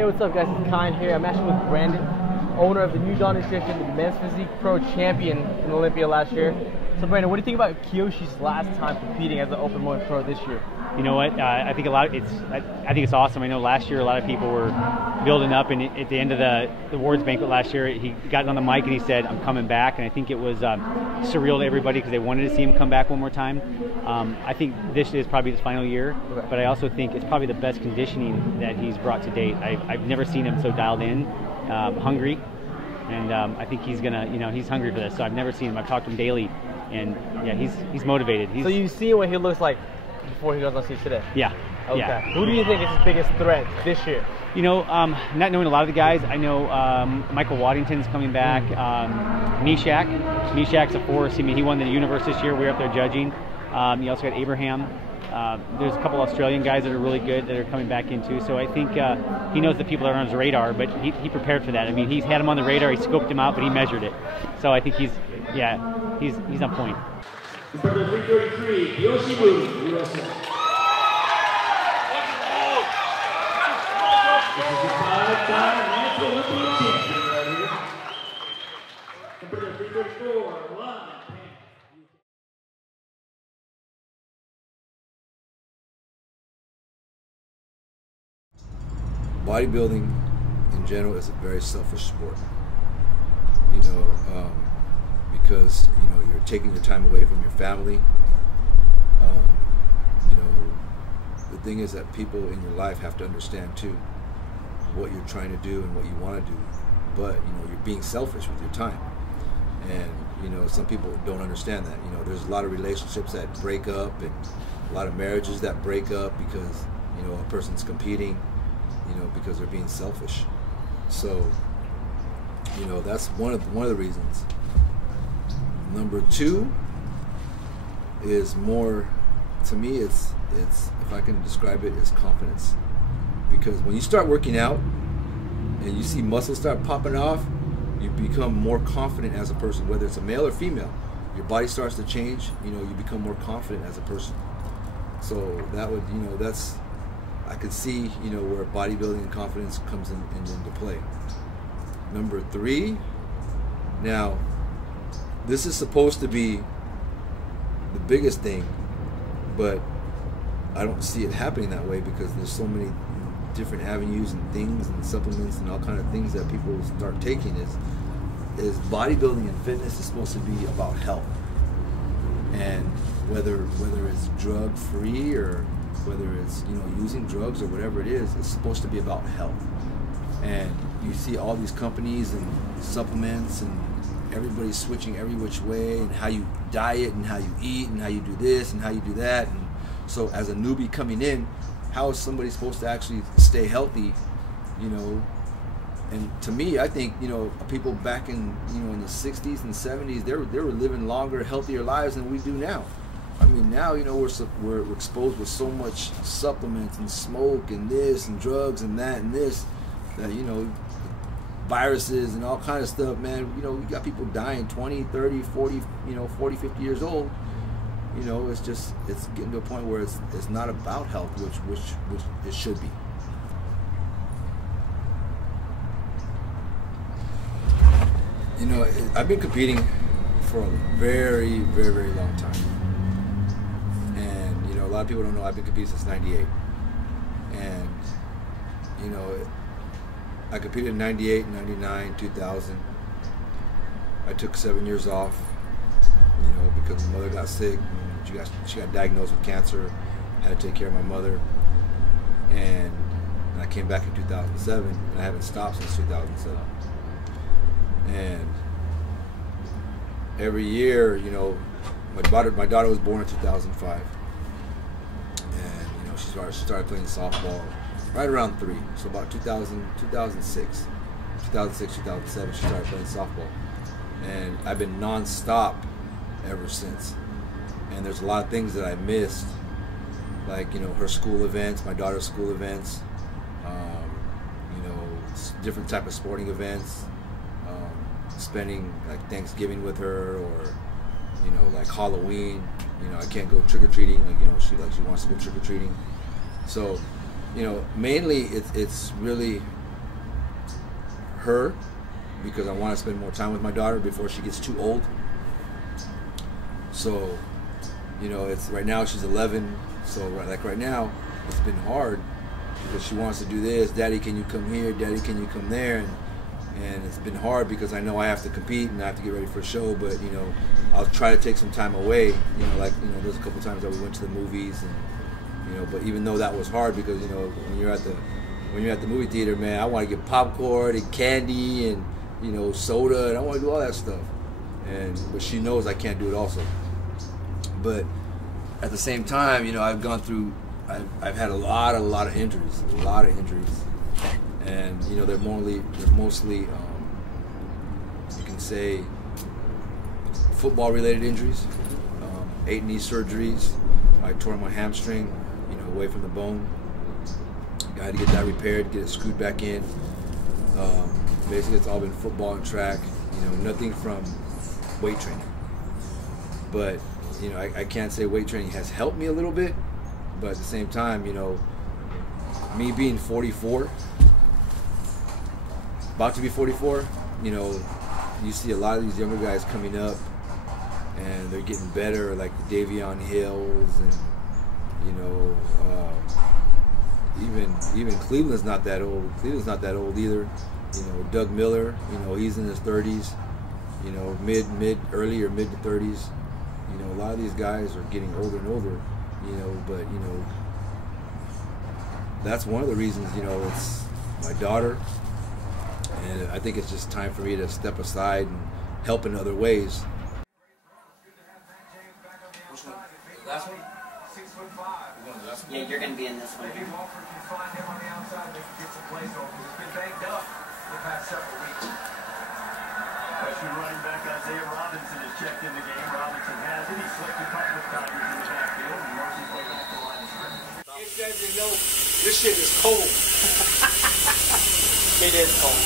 Hey, what's up guys, it's Kine here. I'm actually with Brandon, owner of the New Dawn Nutrition, the Men's Physique Pro champion in Olympia last year. So Brandon, what do you think about Kiyoshi's last time competing as an Open Weight Pro this year? You know what? I think I think it's awesome. I know last year a lot of people were building up, and at the end of the awards banquet last year, he got on the mic and he said, "I'm coming back." And I think it was surreal to everybody because they wanted to see him come back one more time. I think this is probably his final year, but I also think it's probably the best conditioning that he's brought to date. I've never seen him so dialed in, hungry, and I think he's gonna, he's hungry for this. So I've never seen him. I've talked to him daily, and yeah, he's motivated. So you've seen what he looks like before he goes on stage today? Yeah. Okay. Yeah. Who do you think is his biggest threat this year? Not knowing a lot of the guys, I know Michael Waddington's coming back. Meshach's a force. I mean, he won the universe this year. We were up there judging. You also got Abraham. There's a couple Australian guys that are really good that are coming back in too. So I think he knows the people that are on his radar, but he prepared for that. I mean, he's had him on the radar. He scoped him out, but he measured it. So I think he's on point. Number 333, Kiyoshi, USA. This is the 5-time national Olympic champion right here. Number 334, London. Bodybuilding in general is a very selfish sport. Because you're taking your time away from your family. The thing is that people in your life have to understand too what you're trying to do and what you want to do. But you're being selfish with your time, and some people don't understand that. There's a lot of relationships that break up, and a lot of marriages that break up because a person's competing, because they're being selfish. So that's one of the reasons. Number two is more, to me, it's if I can describe it, is confidence. Because when you start working out and you see muscles start popping off, you become more confident as a person, whether it's a male or female. Your body starts to change, you become more confident as a person. So that would, that's, I could see, where bodybuilding and confidence comes into play. Number three, now, this is supposed to be the biggest thing, but I don't see it happening that way because there's so many different avenues and things and supplements and all kind of things that people start taking. Is bodybuilding and fitness is supposed to be about health, and whether it's drug free or whether it's using drugs or whatever it is, it's supposed to be about health. And you see all these companies and supplements and everybody's switching every which way, and how you diet and how you eat and how you do this and how you do that. And so as a newbie coming in, how is somebody supposed to actually stay healthy? And to me, I think people back in in the 60s and 70s, they were living longer, healthier lives than we do now. I mean, now we're exposed with so much supplements and smoke and this and drugs and that and this, that viruses and all kind of stuff, man. You got people dying 20, 30, 40, 40, 50 years old. It's getting to a point where it's not about health, which it should be. I've been competing for a very, very, very long time. And a lot of people don't know I've been competing since '98. And I competed in '98, '99, 2000. I took 7 years off, because my mother got sick. She got diagnosed with cancer. I had to take care of my mother. And I came back in 2007, and I haven't stopped since 2007. And every year, my daughter was born in 2005. And she started playing softball right around 3, so about 2006, 2007, she started playing softball. And I've been non-stop ever since. And there's a lot of things that I missed, like, her school events, my daughter's school events, different type of sporting events, spending like Thanksgiving with her, or, like Halloween. I can't go trick-or-treating, she wants to go trick-or-treating. So, mainly it's really her because I want to spend more time with my daughter before she gets too old. So, you know, it's right now she's 11. So like right now, it's been hard because she wants to do this. Daddy, can you come here? Daddy, can you come there? And it's been hard because I know I have to compete and I have to get ready for a show. But you know, I'll try to take some time away. You know, like there's a couple times that we went to the movies, and but even though that was hard because when you're at the movie theater, man, I want to get popcorn and candy and soda, and I want to do all that stuff. But she knows I can't do it also. But at the same time, I've gone through. I've had a lot of injuries, and they're mostly you can say football-related injuries. 8 knee surgeries. I tore my hamstring, away from the bone. I had to get that repaired, get it screwed back in. Basically, it's all been football and track. Nothing from weight training. But I can't say weight training has helped me a little bit. But at the same time, me being 44, about to be 44, you see a lot of these younger guys coming up, and they're getting better, like the Davion Hills, and even Cleveland's not that old. Cleveland's not that old either. Doug Miller, he's in his 30s. Early or mid to 30s. A lot of these guys are getting older and older. But that's one of the reasons. It's my daughter, and I think it's just time for me to step aside and help in other ways. Which one? The last one? 6'5". Yeah, you're going to be in this one. Maybe Walford can find him on the outside and they can get some plays off because it's been banged up the past several weeks. Freshman running back Isaiah Robinson has checked in the game. Robinson has it. He's slipped a couple of times in the backfield and works his way back to the line of scrimmage. This shit is cold. It is cold.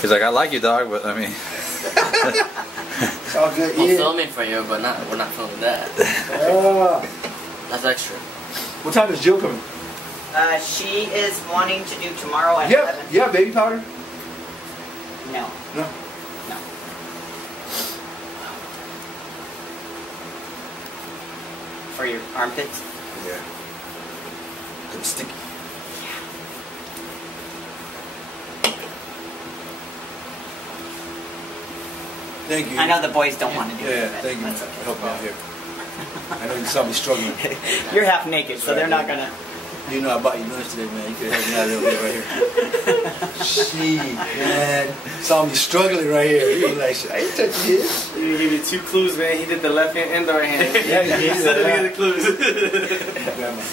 He's like, I like you, dog, but I mean, It's all good. We're Yeah. filming for you, but we're not filming that. That's extra. What time is Jill coming? She is wanting to do tomorrow at Yeah, 11. yeah, baby powder. No. No. No. For your armpits? Yeah. It's sticky. Thank you. I know the boys don't want to do it. Yeah, but thank you that's for okay. helping me out here. I know you saw me struggling. You're half naked, so they're not gonna. You know I bought you lunch today, man. You could have helped me out a little bit right here. Shit, man. Saw me struggling right here. You were like, I ain't touching his. He gave you 2 clues, man. He did the left hand and the right hand. Yeah, he did. He said it in the clues. Grab my.